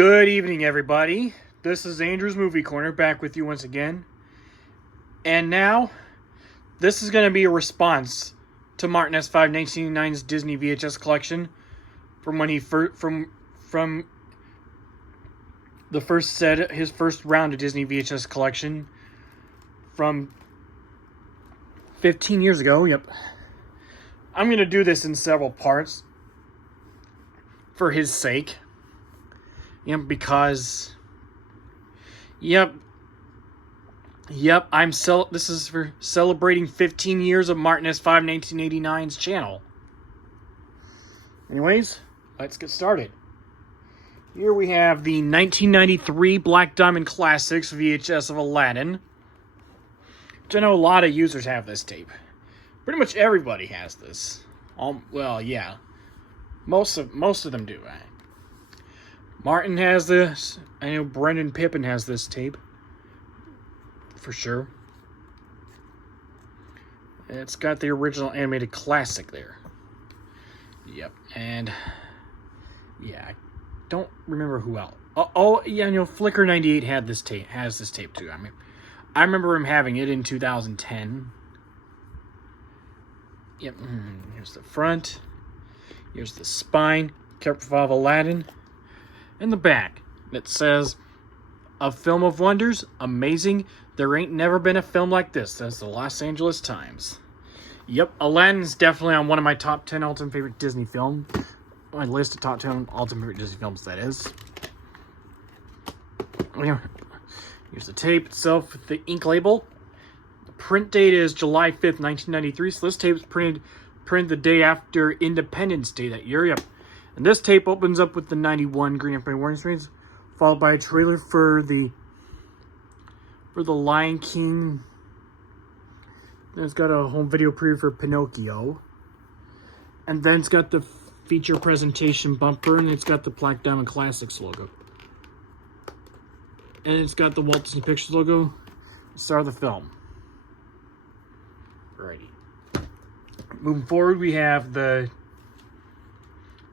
Good evening, everybody. This is Andrew's Movie Corner, back with you once again. And now, this is going to be a response to Martin S5 1989's Disney VHS Collection from when he from the first set, his first round of Disney VHS Collection from 15 years ago. Yep. I'm going to do this in several parts for his sake. Yep, because Yep, this is for celebrating 15 years of Martin S5 1989's channel. Anyways, let's get started. Here we have the 1993 Black Diamond Classics VHS of Aladdin. Which I know a lot of users have this tape. Pretty much everybody has this. Well, yeah. Most of them do, right? Martin has this. I know Brendan Pippin has this tape. For sure. It's got the original animated classic there. Yep. And yeah, I don't remember who else. Oh yeah, you know, Flickr 98 has this tape too. I mean, I remember him having it in 2010. Yep. Here's the front. Here's the spine. Character profile of Aladdin. And the back that says, "A film of wonders, amazing. There ain't never been a film like this." That's the Los Angeles Times. Yep, Aladdin's definitely on one of my top 10 all-time favorite Disney films. My list of top 10 all-time favorite Disney films, that is. Here's the tape itself with the ink label. The print date is July 5th, 1993. So this tape is printed the day after Independence Day that year. Yep. And this tape opens up with the 91 green and white warning screens, followed by a trailer for the Lion King. Then it's got a home video preview for Pinocchio. And then it's got the feature presentation bumper, and it's got the Black Diamond Classics logo. And it's got the Walt Disney Pictures logo, the star of the film. Alrighty. Moving forward, we have the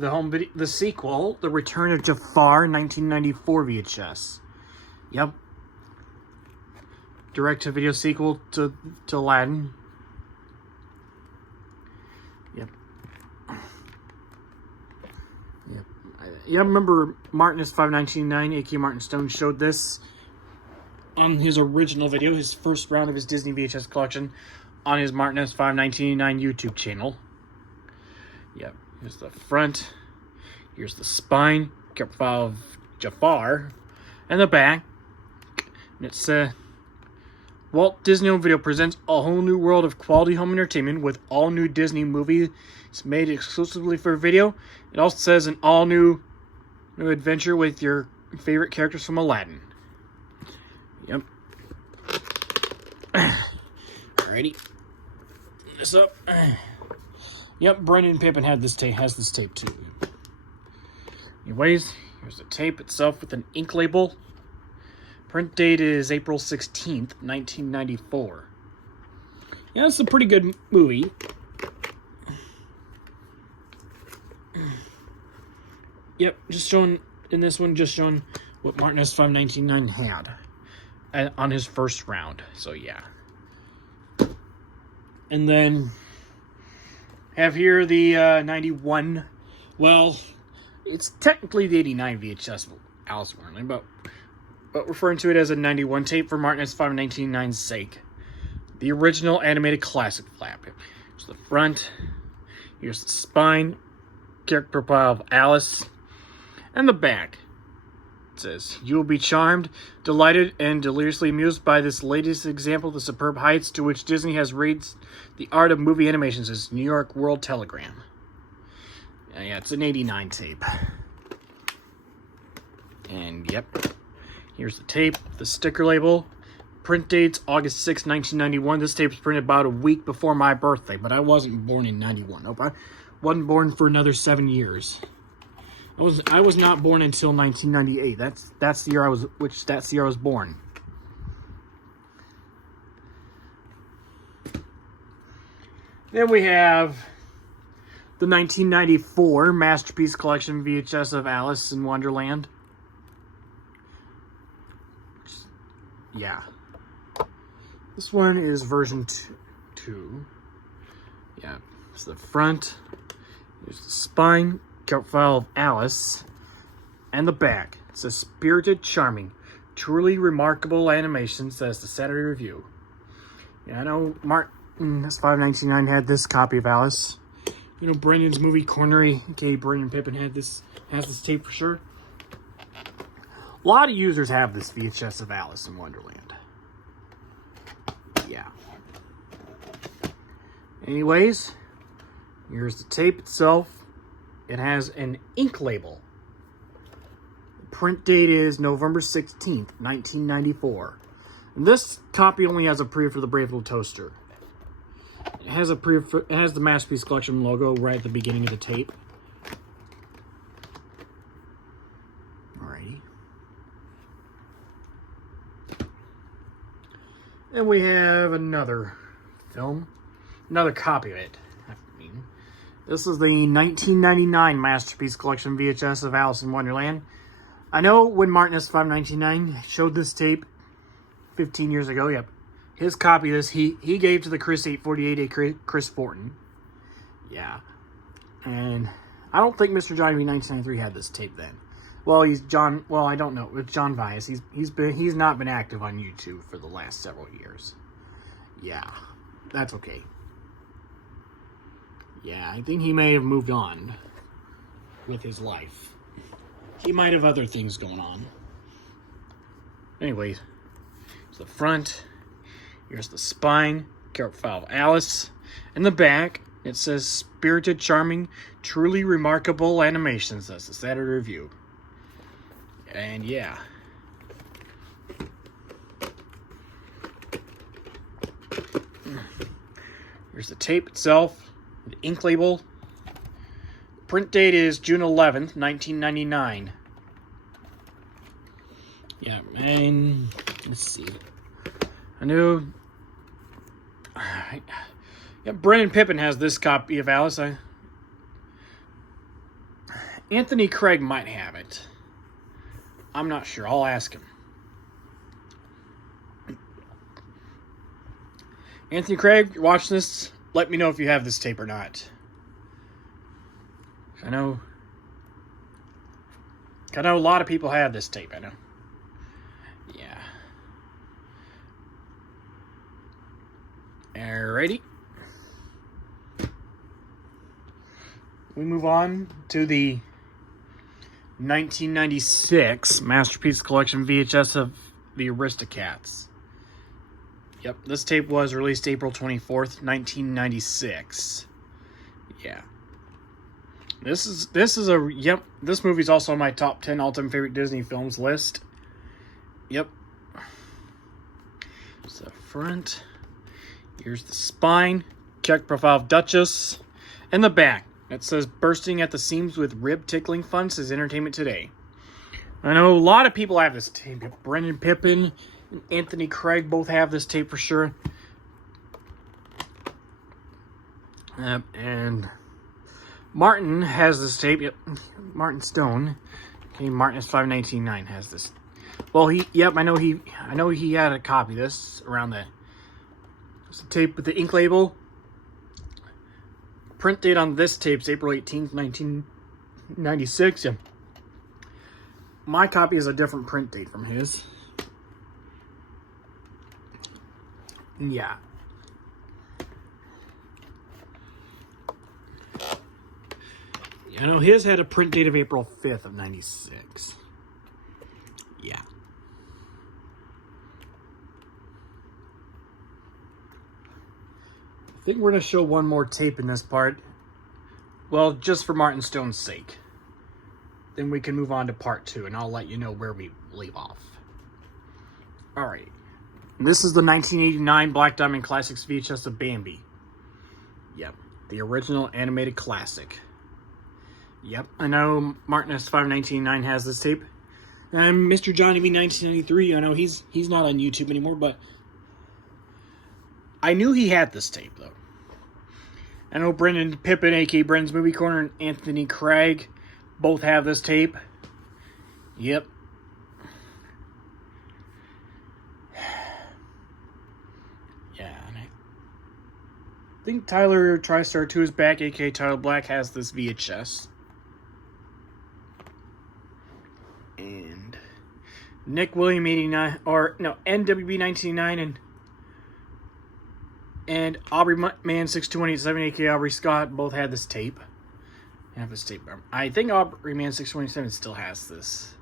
home video, the sequel, The Return of Jafar, 1994 VHS. Yep. Direct-to-video sequel to Aladdin. Yep. Yeah, I remember Martin S5 1999, a.k.a. Martin Stone, showed this on his original video, his first round of his Disney VHS collection, on his Martin S5 1989 YouTube channel. Yep. Here's the front. Here's the spine. Character profile of Jafar. And the back. And it's Walt Disney Home Video presents a whole new world of quality home entertainment with all new Disney movies made exclusively for video. It also says an all new adventure with your favorite characters from Aladdin. Yep. Alrighty. This up. Yep, Brendan Pippin has this tape too. Anyways, here's the tape itself with an ink label. Print date is April 16th, 1994. Yeah, it's a pretty good movie. Yep, just showing what Martin S5 1999 had on his first round. So yeah. And then have here the 91. Well, it's technically the 89 VHS of Alice in Wonderland, but referring to it as a 91 tape for Martin S5 1999's sake. The original animated classic flap. Here's the front. Here's the spine. Character profile of Alice. And the back. It says, "You will be charmed, delighted, and deliriously amused by this latest example of the superb heights to which Disney has raised the art of movie animation," says New York World Telegram. Yeah, it's an 89 tape. And yep, here's the tape, the sticker label. Print date's August 6, 1991. This tape's printed about a week before my birthday, but I wasn't born in 91. Nope, I wasn't born for another 7 years. I was not born until 1998. That's the year I was born. Then we have the 1994 Masterpiece Collection VHS of Alice in Wonderland. Yeah. This one is version 2. Yeah. It's the front. Here's the spine. Profile of Alice. And the back. It says spirited, charming, truly remarkable animation, says the Saturday Review. Yeah, I know Martin, this $5.99 had this copy of Alice. You know, Brendan's Movie Corner, aka Brendan Pippin, has this tape for sure. A lot of users have this VHS of Alice in Wonderland. Yeah. Anyways, here's the tape itself. It has an ink label. The print date is November 16th, 1994. And this copy only has a preview for the Brave Little Toaster. It has the Masterpiece Collection logo right at the beginning of the tape. Alrighty. And we have another film. Another copy of it. This is the 1999 Masterpiece Collection VHS of Alice in Wonderland. I know when Martin S599 showed this tape 15 years ago, yep, his copy of this, he gave to the Chris 848, Chris Fortin. Yeah. And I don't think Mr. Johnny V 1993 had this tape then. Well, I don't know. With John Vias, he's not been active on YouTube for the last several years. Yeah. That's okay. Yeah, I think he may have moved on with his life. He might have other things going on. Anyways, it's the front. Here's the spine. Profile of Alice. And the back, it says spirited, charming, truly remarkable animations. That's the Saturday Review. And yeah. Here's the tape itself. The ink label. Print date is June 11th, 1999. Yeah, and let's see. I know. Yeah, Brendan Pippin has this copy of Alice. Anthony Craig might have it. I'm not sure. I'll ask him. Anthony Craig, you're watching this. Let me know if you have this tape or not. I know a lot of people have this tape, I know. Yeah. Alrighty. We move on to the 1996 Masterpiece Collection VHS of the Aristocrats. Yep, this tape was released April 24th, 1996. Yeah. This movie's also on my top 10 all-time favorite Disney films list. Yep. It's the front. Here's the spine. Check profile of Duchess. And the back. It says, bursting at the seams with rib-tickling fun, says Entertainment Today. I know a lot of people have this tape. Brendan Pippin and Anthony Craig both have this tape for sure. And Martin has this tape. Yep, Martin Stone. Okay, Martin S5199 has this. Well, I know he had a copy of this around the. It's a tape with the ink label. Print date on this tape is April 18th, 1996. Yeah. My copy is a different print date from his. Yeah. I know his had a print date of April 5th of 96. Yeah. I think we're going to show one more tape in this part. Well, just for Martin Stone's sake. Then we can move on to part 2, and I'll let you know where we leave off. Alright. This is the 1989 Black Diamond Classics VHS of Bambi. Yep. The original animated classic. Yep. I know Martin S5199 has this tape. And Mr. Johnny V 1993, I know he's not on YouTube anymore, but I knew he had this tape, though. I know Brendan Pippin, a.k.a. Brendan's Movie Corner, and Anthony Craig both have this tape. Yep. think Tyler TriStar 2 is back, aka Tyler Black has this VHS. And Nick William 89, or no, NWB 1989 and Aubrey Man 6287, aka Aubrey Scott, both had this tape. Have this tape. I think Aubrey Man 627 still has this.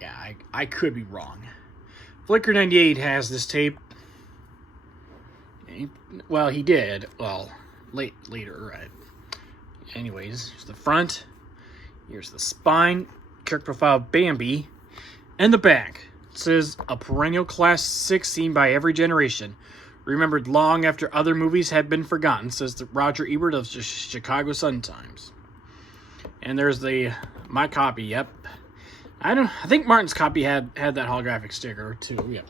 Yeah, I could be wrong. Flicker 98 has this tape. Well, he did. Well, later, right? Anyways, here's the front. Here's the spine. Character profile of Bambi. And the back. It says, a perennial classic seen by every generation. Remembered long after other movies had been forgotten, says the Roger Ebert of Chicago Sun-Times. And there's my copy, yep. I think Martin's copy had that holographic sticker too, yep.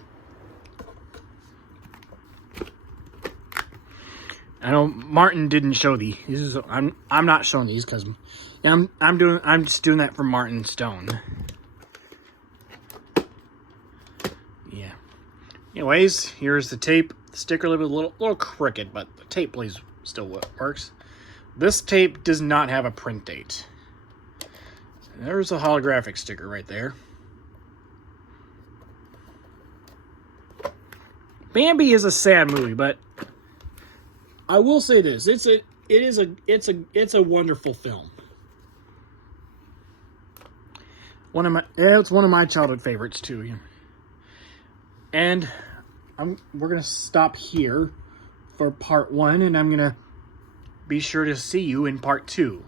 I know Martin didn't show these. I'm not showing these because I'm just doing that for Martin Stone. Yeah. Anyways, here's the tape. The sticker a little crooked, but the tape still works. This tape does not have a print date. There's a holographic sticker right there. Bambi is a sad movie, but I will say this: it's a wonderful film. It's one of my childhood favorites too. And we're gonna stop here for part 1, and I'm gonna be sure to see you in part 2.